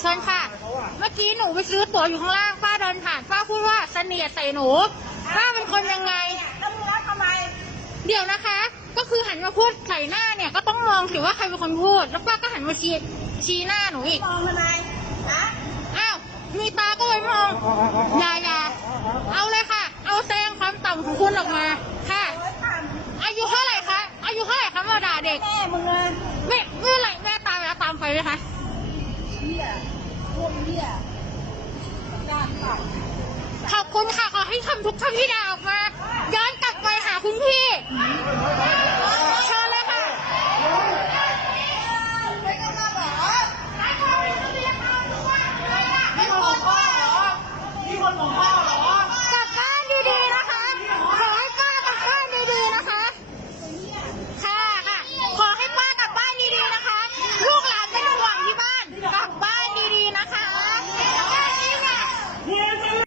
เชิญค่ะ เมื่อกี้หนูไปซื้อตั๋วอยู่ข้างล่างป้าเดินผ่านป้าพูดว่าเสนียดใส่หนูป้าเป็นคนยังไง แล้วมึงรับทำไม เดี๋ยวนะคะ ก็คือหันมาพูดใส่หน้าเนี่ยก็ต้องมองสิว่าใครเป็นคนพูด แล้วป้าก็หันมาชี้ชี้หน้าหนูอีกมองทำไมฮะอ้าวมีตาก็ไว้มองอย่าอย่าเอาเลยค่ะ เอาแสดงความต่ำของคุณออกมาค่ะโอ้ยต่ำอายุเท่าไหร่คะอายุเท่าไหร่คะมาด่าเด็กแม่มึงเลยไม่ไม่เป็นไรแม่ตามแล้วตามไปเลยคะเหี้ย พวกเนี้ยการตัดขอบคุณค่ะ ขอให้ทำทุกคำที่ดาวมา ย้อนกลับไปหาคุณพี่